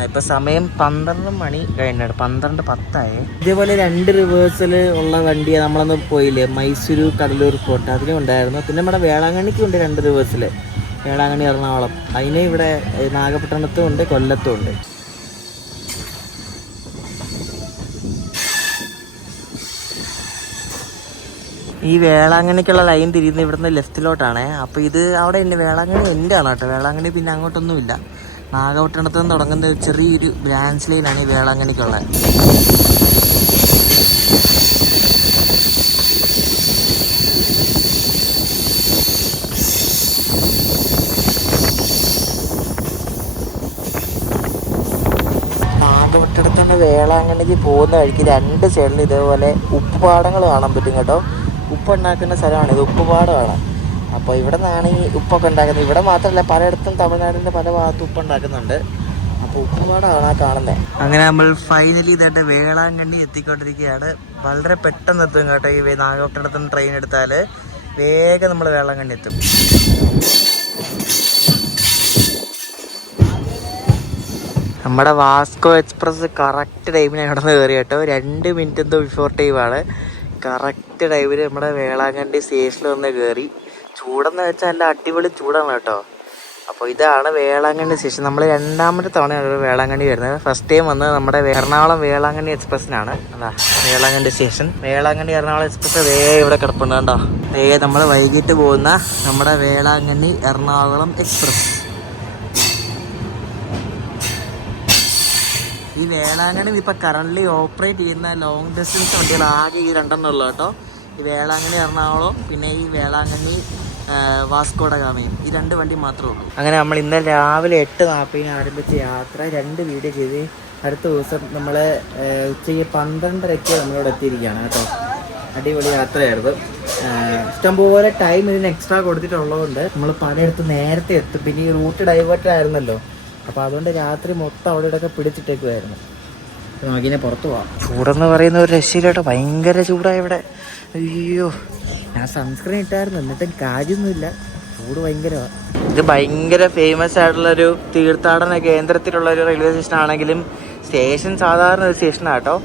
ഇപ്പം സമയം പന്ത്രണ്ട് മണി കഴിഞ്ഞാണ്. പന്ത്രണ്ട് പത്തായി. ഇതേപോലെ രണ്ട് റിവേഴ്സിൽ ഉള്ള വണ്ടി നമ്മളന്ന് പോയില്ലേ? മൈസൂരു കടലൂർ കോട്ട. അതിനും ഉണ്ടായിരുന്നു. പിന്നെ നമ്മുടെ വേളാങ്കണ്ണിക്കും ഉണ്ട് രണ്ട് റിവേഴ്സിൽ വേളാങ്കണ്ണി എറണാകുളം. അതിന് ഇവിടെ നാഗപട്ടണത്തും ഉണ്ട് കൊല്ലത്തും ഉണ്ട്. ഈ വേളാങ്കണ്ണിക്കുള്ള ലൈൻ തിരിയുന്നത് ഇവിടുന്ന് ലെഫ്റ്റിലോട്ടാണ് അപ്പോൾ ഇത് അവിടെ എന്റെ വേളാങ്കണ്ണി എന്റെ ആണ് കേട്ടോ. വേളാങ്കണ്ണി പിന്നെ അങ്ങോട്ടൊന്നുമില്ല. നാഗപട്ടണത്ത് നിന്ന് തുടങ്ങുന്ന ചെറിയൊരു ബ്രാഞ്ച് ലൈനാണ് ഈ വേളാങ്കണ്ണിക്കുള്ളത്. നാഗപട്ടണത്തുനിന്ന് വേളാങ്കണ്ണിക്ക് പോകുന്ന വഴിക്ക് രണ്ട് സൈഡിൽ ഇതേപോലെ ഉപ്പുപാടങ്ങൾ കാണാൻ പറ്റും കേട്ടോ. ഉപ്പ് ഉണ്ടാക്കുന്ന സ്ഥലമാണ്. ഇത് ഉപ്പുപാടമാണ്. അപ്പോൾ ഇവിടെ നിന്നാണ് ഈ ഉപ്പൊക്കെ ഉണ്ടാക്കുന്നത്. ഇവിടെ മാത്രമല്ല പലയിടത്തും തമിഴ്നാടിന്റെ പല ഭാഗത്തും ഉപ്പ് ഉണ്ടാക്കുന്നുണ്ട് അപ്പോൾ ഉപ്പുപാടമാണ് ആ കാണുന്നത് അങ്ങനെ നമ്മൾ ഫൈനലി ഇതായിട്ട് വേളാങ്കണ്ണി എത്തിക്കൊണ്ടിരിക്കുകയാണ്. വളരെ പെട്ടെന്ന് എത്തും കേട്ടോ ഈ നാഗപട്ടണത്തിൽ നിന്ന് ട്രെയിൻ എടുത്താൽ വേഗം നമ്മൾ വേളാങ്കണ്ണി എത്തും. നമ്മുടെ വാസ്കോ എക്സ്പ്രസ് കറക്റ്റ് ടൈമിന് ഇവിടെ നിന്ന് കയറി കേട്ടോ. രണ്ട് മിനിറ്റ് എന്തോ ബിഫോർ ടൈമാണ് കറക്റ്റ് ടൈമിൽ നമ്മുടെ വേളാങ്കണ്ടി സ്റ്റേഷനിൽ വന്ന് കയറി ചൂടെന്ന് വെച്ചാൽ നല്ല അടിപൊളി ചൂടാണ് കേട്ടോ. അപ്പോൾ ഇതാണ് വേളാങ്കണ്ണി സ്റ്റേഷൻ. നമ്മൾ രണ്ടാമത്തെ തവണയാണ് വേളാങ്കണ്ണി വരുന്നത്. ഫസ്റ്റ് ടൈം വന്നത് നമ്മുടെ എറണാകുളം വേളാങ്കണ്ണി എക്സ്പ്രസ്സിനാണ്. അതാ വേളാങ്കണ്ണി സ്റ്റേഷൻ. വേളാങ്കണ്ണി എറണാകുളം എക്സ്പ്രസ് വേ ഇവിടെ കിടപ്പുണ്ട് കേട്ടോ വേ നമ്മൾ വൈകിട്ട് പോകുന്ന നമ്മുടെ വേളാങ്കണ്ണി എറണാകുളം എക്സ്പ്രസ്. ഈ വേളാങ്കണ്ണി ഇപ്പൊ കറന്റ് ഓപ്പറേറ്റ് ചെയ്യുന്ന ലോങ് ഡിസ്റ്റൻസ് വണ്ടികൾ ആകെ ഈ രണ്ടെണ്ണം ഉള്ളു കേട്ടോ. ഈ വേളാങ്കണ്ണി എറണാകുളം പിന്നെ ഈ വേളാങ്കണ്ണി വാസ്കോട ഗാമയും ഈ രണ്ട് വണ്ടി മാത്രമേ ഉള്ളൂ. അങ്ങനെ നമ്മൾ ഇന്നലെ രാവിലെ എട്ട് നാൽപ്പതിന് ആരംഭിച്ച യാത്ര രണ്ട് വീഡിയോ ചെയ്ത് അടുത്ത ദിവസം നമ്മൾ ഉച്ചയ്ക്ക് പന്ത്രണ്ടരയ്ക്ക് നമ്മളിവിടെ എത്തിയിരിക്കുകയാണ് കേട്ടോ. അടിപൊളി യാത്രയായിരുന്നു. ഇഷ്ടംപോലെ ടൈം ഇതിന് എക്സ്ട്രാ കൊടുത്തിട്ടുള്ളതുകൊണ്ട് നമ്മൾ പലയിടത്ത് നേരത്തെ എത്തും. പിന്നെ ഈ റൂട്ട് ഡൈവേർട്ട് ആയിരുന്നല്ലോ. അപ്പോൾ അതുകൊണ്ട് രാത്രി മൊത്തം അവിടെ ഇവിടെയൊക്കെ പിടിച്ചിട്ടേക്കുമായിരുന്നു നോക്കിനെ പുറത്തു പോവാം. ചൂടെന്ന് പറയുന്ന ഒരു രക്ഷയിലോട്ടോ ഭയങ്കര ചൂടാണ് ഇവിടെ. അയ്യോ. ഞാൻ സൺസ്ക്രീൻ ഇട്ടായിരുന്നു എന്നിട്ടും കാര്യമൊന്നുമില്ല. ചൂട് ഭയങ്കരമാണ് ഇത് ഭയങ്കര ഫേമസ് ആയിട്ടുള്ള ഒരു തീർത്ഥാടന കേന്ദ്രത്തിലുള്ള ഒരു റെയിൽവേ സ്റ്റേഷൻ ആണെങ്കിലും സ്റ്റേഷൻ സാധാരണ ഒരു സ്റ്റേഷനാണ് കേട്ടോ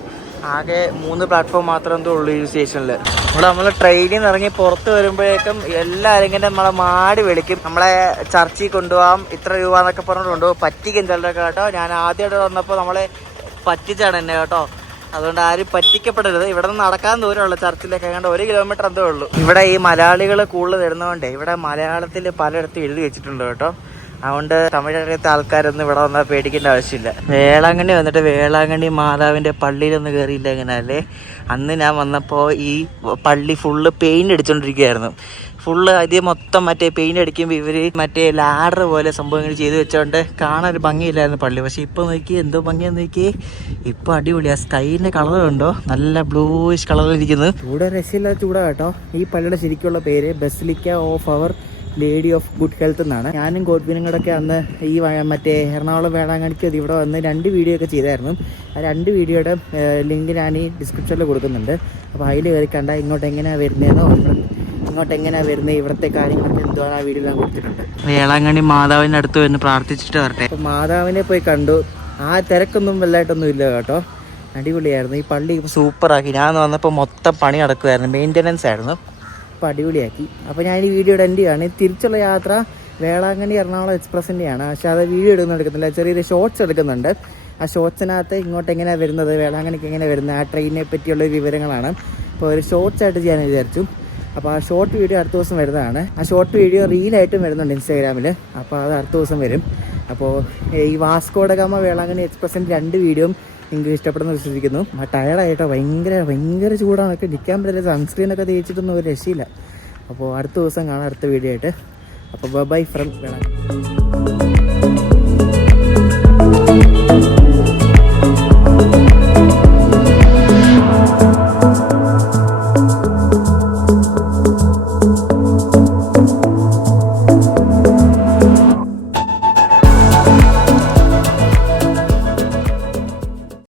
ആകെ മൂന്ന് പ്ലാറ്റ്ഫോം മാത്രമേ എന്തോ ഉള്ളൂ ഈ സ്റ്റേഷനിൽ ഇവിടെ നമ്മൾ ട്രെയിനിൽ നിന്ന് ഇറങ്ങി പുറത്ത് വരുമ്പോഴേക്കും എല്ലാവരും ഇങ്ങനെ നമ്മളെ മാടി വിളിക്കും. നമ്മളെ ചർച്ചിൽ കൊണ്ടുപോകാം ഇത്ര രൂപ എന്നൊക്കെ പറഞ്ഞിട്ട് കൊണ്ടുപോകും പറ്റിക്കും ചിലരൊക്കെ കേട്ടോ. ഞാൻ ആദ്യമായിട്ട് വന്നപ്പോൾ നമ്മളെ പറ്റിച്ചാണ് എന്നെ കേട്ടോ. അതുകൊണ്ട് ആരും പറ്റിക്കപ്പെടരുത്. ഇവിടെ നിന്ന് നടക്കാൻ ദൂരമുള്ള ചർച്ചിലേക്ക് അങ്ങോട്ട് ഒരു കിലോമീറ്റർ എന്തേ ഉള്ളൂ. ഇവിടെ ഈ മലയാളികൾ കൂടുതൽ വരുന്നതുകൊണ്ട് ഇവിടെ മലയാളത്തിൽ പലയിടത്തും എഴുതി വെച്ചിട്ടുണ്ട് കേട്ടോ. അതുകൊണ്ട് തമിഴകത്തെ ആൾക്കാരൊന്നും ഇവിടെ വന്നാൽ പേടിക്കേണ്ട ആവശ്യമില്ല. വേളാങ്കണ്ണി വന്നിട്ട് വേളാങ്കണ്ണി മാതാവിന്റെ പള്ളിയിലൊന്നും കയറിയില്ല എങ്ങനെയല്ലേ അന്ന് ഞാൻ വന്നപ്പോൾ ഈ പള്ളി ഫുള്ള് പെയിന്റ് അടിച്ചോണ്ടിരിക്കുകയായിരുന്നു ഫുള്ള് അത് മൊത്തം മറ്റേ പെയിന്റ് അടിക്കുമ്പോൾ ഇവർ മറ്റേ ലാഡർ പോലെ സംഭവങ്ങൾ ചെയ്തു വെച്ചോണ്ട് കാണാൻ ഒരു ഭംഗിയില്ലായിരുന്നു പള്ളി. പക്ഷേ ഇപ്പോൾ നോക്കി എന്തോ ഭംഗിയാന്ന് നോക്കി ഇപ്പോൾ ആ സ്കൈന്റെ കളർ കണ്ടോ? നല്ല ബ്ലൂയിഷ് കളറിലിരിക്കുന്നത് ചൂട് രക്ഷയില്ലാത്ത ചൂടാ കേട്ടോ. ഈ പള്ളിയുടെ ശരിക്കുള്ള പേര് basilica of our lady of good health എന്നാണ്. ഞാനും ഗോഡ്വിനും കൂടെയൊക്കെ അന്ന് ഈ മറ്റേ എറണാകുളം വേളാങ്കണിക്ക് അത് ഇവിടെ വന്ന് രണ്ട് വീഡിയോ ഒക്കെ ചെയ്തായിരുന്നു. ആ രണ്ട് വീഡിയോയുടെ ലിങ്ക് ഞാൻ ഈ ഡിസ്ക്രിപ്ഷനിൽ കൊടുക്കുന്നുണ്ട്. അപ്പോൾ അതിൽ കയറി കണ്ട ഇങ്ങോട്ട് എങ്ങനെയാണ് വരുന്നതെന്നോ ഇങ്ങോട്ട് എങ്ങനെയാണ് വരുന്നത് ഇവിടുത്തെ കാര്യങ്ങളൊക്കെ എന്തോ ആ വീഡിയോ ഞാൻ കൊടുത്തിട്ടുണ്ട്. വേളാങ്കണ്ണി മാതാവിന്റെ അടുത്ത് വന്ന് പ്രാർത്ഥിച്ചിട്ട് വരട്ടെ. അപ്പോൾ മാതാവിനെ പോയി കണ്ടു. ആ തിരക്കൊന്നും വലുതായിട്ടൊന്നും ഇല്ല കേട്ടോ. അടിപൊളിയായിരുന്നു. ഈ പള്ളി സൂപ്പറാക്കി. ഞാൻ വന്നപ്പോൾ മൊത്തം പണി നടക്കുമായിരുന്നു മെയിന്റനൻസ് ആയിരുന്നു. അപ്പോൾ അടിപൊളിയാക്കി. അപ്പോൾ ഞാൻ ഈ വീഡിയോയുടെ എന്റെ ആണ്. തിരിച്ചുള്ള യാത്ര വേളാങ്കണ്ണി എറണാകുളം എക്സ്പ്രസിന്റെയാണ് പക്ഷേ അത് വീഡിയോ ഇടുന്നു എടുക്കുന്നില്ല. ചെറിയൊരു ഷോർട്സ് എടുക്കുന്നുണ്ട്. ആ ഷോർട്സിനകത്ത് ഇങ്ങോട്ട് എങ്ങനെയാണ് വരുന്നത് വേളാങ്കണ്ണിക്ക് എങ്ങനെ വരുന്നത് ആ ട്രെയിനിനെ പറ്റിയുള്ള വിവരങ്ങളാണ്. അപ്പോൾ ഒരു ഷോർട്സ് ആയിട്ട് ചെയ്യാൻ വിചാരിച്ചു. അപ്പോൾ ആ ഷോർട്ട് വീഡിയോ അടുത്ത ദിവസം വരുന്നതാണ്. ആ ഷോർട്ട് വീഡിയോ റീലായിട്ടും വരുന്നുണ്ട് ഇൻസ്റ്റാഗ്രാമിൽ അപ്പോൾ അത് അടുത്ത ദിവസം വരും. അപ്പോൾ ഈ വാസ്കോഡ ഗാമ വേളാങ്കണ്ണി എക്സ്പ്രസിന്റെ രണ്ട് വീഡിയോയും നിങ്ങൾക്ക് ഇഷ്ടപ്പെടുന്ന വിശ്വസിക്കുന്നു ടയർഡായിട്ടോ ഭയങ്കര ഭയങ്കര ചൂടാണൊക്കെ. നിൽക്കാൻ പറ്റില്ല സൺസ്ക്രീനൊക്കെ തേച്ചിട്ടൊന്നും ഒരു രക്ഷയില്ല. അപ്പോൾ അടുത്ത ദിവസം കാണാം അടുത്ത വീഡിയോ ആയിട്ട്. അപ്പോൾ ബൈ ഫ്രം വേളാങ്കണ്ണി